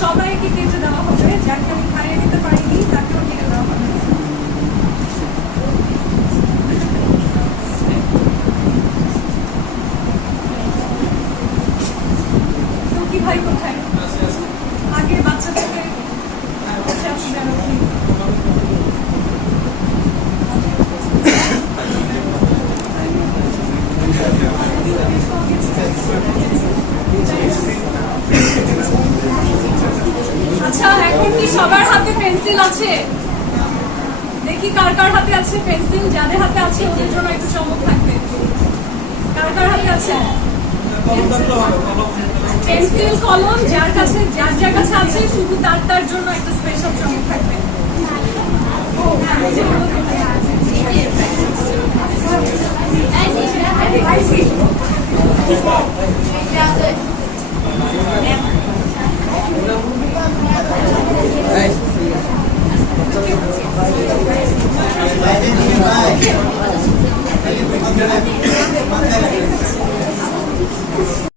সবাইকে কেটে দেওয়া হবে যাকে খাইয়ে নিতে পারিনি, তাকেও কেটে দেওয়া হবে তো কি ভাই কোথায়? আছে। দেখি কার কার হাতে আছে পেন্সিল যাদের হাতে আছে ওদের জন্য একটু চমক থাকবে। কার কার হাতে আছে? পেন্সিল কলম যার কাছে যার যার কাছে আছে শুধু তার তার জন্য একটা স্পেশাল চমক থাকবে। Bye.